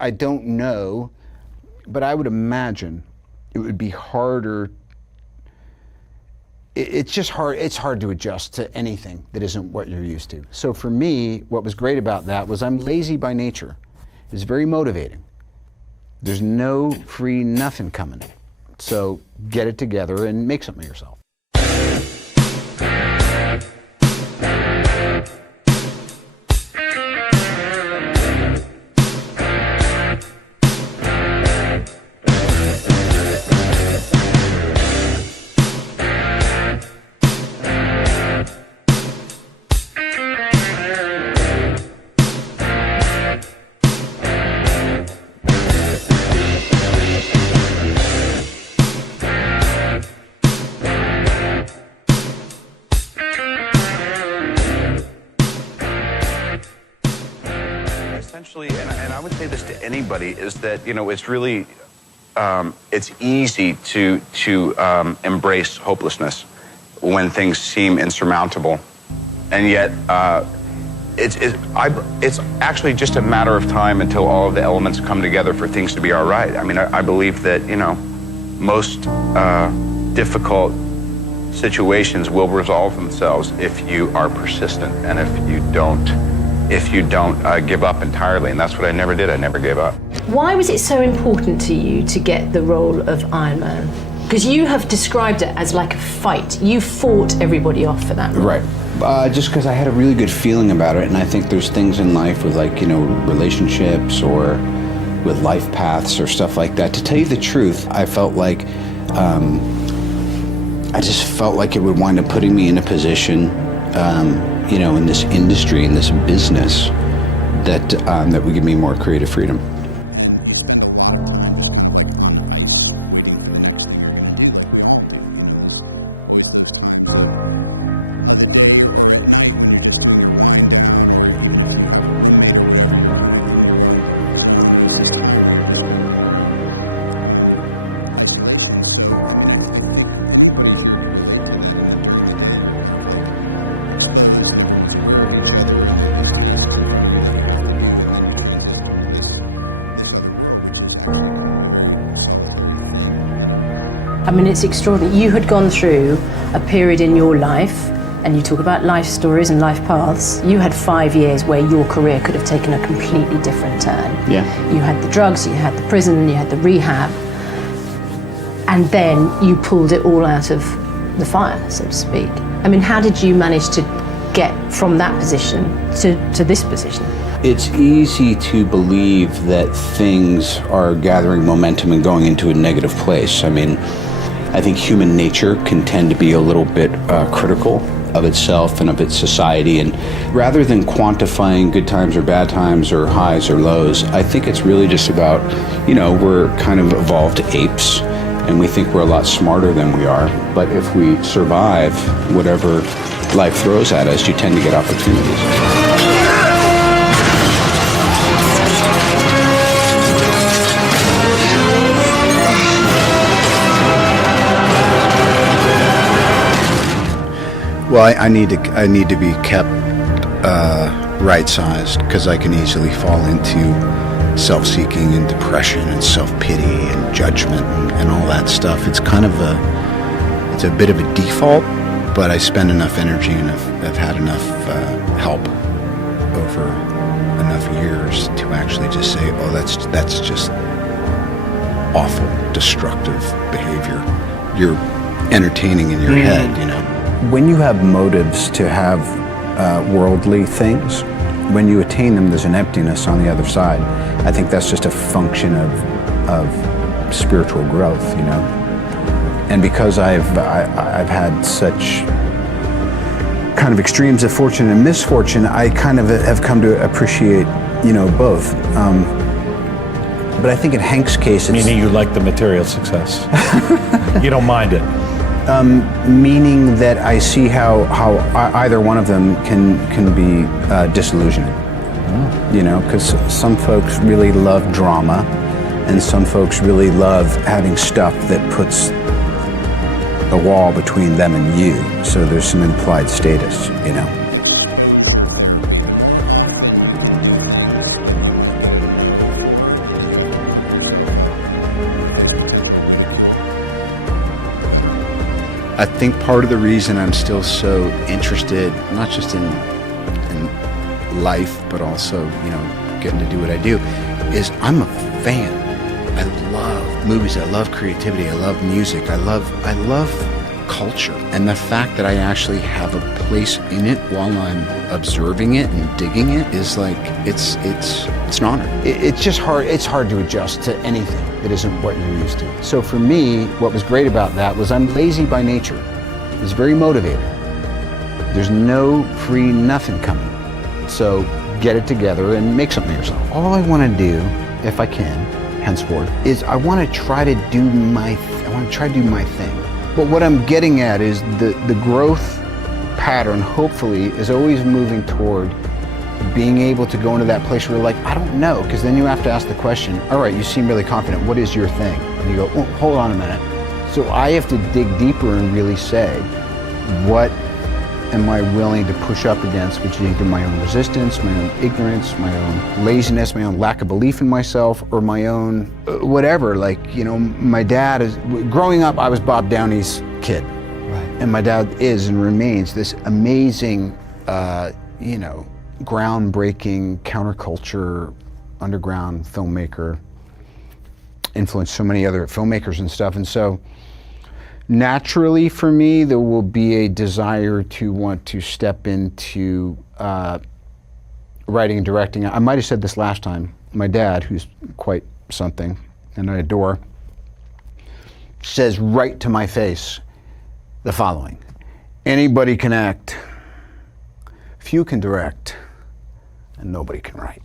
I don't know, but I would imagine it would be harder. It's just hard. It's hard to adjust to anything that isn't what you're used to. So for me, what was great about that was I'm lazy by nature. It's very motivating. There's no free nothing coming. So get it together and make something of yourself. Essentially, and I would say this to anybody, is that, you know, it's really, it's easy to embrace hopelessness when things seem insurmountable. And yet, it's actually just a matter of time until all of the elements come together for things to be all right. I mean, I believe that, you know, most difficult situations will resolve themselves if you are persistent and if you don't give up entirely. And that's what I never did. I never gave up. Why was it so important to you to get the role of Iron Man? Because you have described it as like a fight. You fought everybody off for that role. Right. Just because I had a really good feeling about it, and I think there's things in life with, like, you know, relationships or with life paths or stuff like that. To tell you the truth, I felt like, I just felt like it would wind up putting me in a position, you know, in this industry, in this business, that would give me more creative freedom. I mean, it's extraordinary. You had gone through a period in your life, and you talk about life stories and life paths. You had 5 years where your career could have taken a completely different turn. Yeah. You had the drugs, you had the prison, you had the rehab, and then you pulled it all out of the fire, so to speak. I mean, how did you manage to get from that position to this position? It's easy to believe that things are gathering momentum and going into a negative place. I mean, I think human nature can tend to be a little bit critical of itself and of its society, and rather than quantifying good times or bad times or highs or lows, I think it's really just about, you know, we're kind of evolved apes and we think we're a lot smarter than we are, but if we survive whatever life throws at us, you tend to get opportunities. Well, I need to be kept right-sized, because I can easily fall into self-seeking and depression and self-pity and judgment and all that stuff. It's kind of it's a bit of a default, but I spend enough energy and I've had enough help over enough years to actually just say, oh, that's just awful, destructive behavior. You're entertaining in your head, you know. When you have motives to have worldly things, when you attain them, there's an emptiness on the other side. I think that's just a function of spiritual growth, you know. And because I've had such kind of extremes of fortune and misfortune, I kind of have come to appreciate, you know, both. But I think in Hank's case, it's... Meaning you like the material success. You don't mind it. Meaning that I see how either one of them can be disillusioning. Oh. You know, because some folks really love drama, and some folks really love having stuff that puts a wall between them and you. So there's some implied status, you know. I think part of the reason I'm still so interested, not just in life, but also, getting to do what I do, is I'm a fan. I love movies. I love creativity. I love music. I love culture. And the fact that I actually have a place in it while I'm observing it and digging it is like, it's an honor. It's just hard. It's hard to adjust to anything that isn't what you're used to. So for me, what was great about that was I'm lazy by nature. It's very motivated. There's no free nothing coming. So get it together and make something of yourself. All I want to do, if I can, henceforth, is I want to try to do my thing. But what I'm getting at is the growth pattern, hopefully, is always moving toward being able to go into that place where you're like, I don't know, because then you have to ask the question, all right, you seem really confident, what is your thing? And you go, oh, hold on a minute. So I have to dig deeper and really say, what am I willing to push up against, which is either my own resistance, my own ignorance, my own laziness, my own lack of belief in myself, or my own whatever. Like, my dad is, growing up, I was Bob Downey's kid. Right. And my dad is and remains this amazing, groundbreaking counterculture, underground filmmaker, influenced so many other filmmakers and stuff. And so, naturally, for me, there will be a desire to want to step into writing and directing. I might have said this last time. My dad, who's quite something, and I adore, says right to my face the following: anybody can act, few can direct, and nobody can write.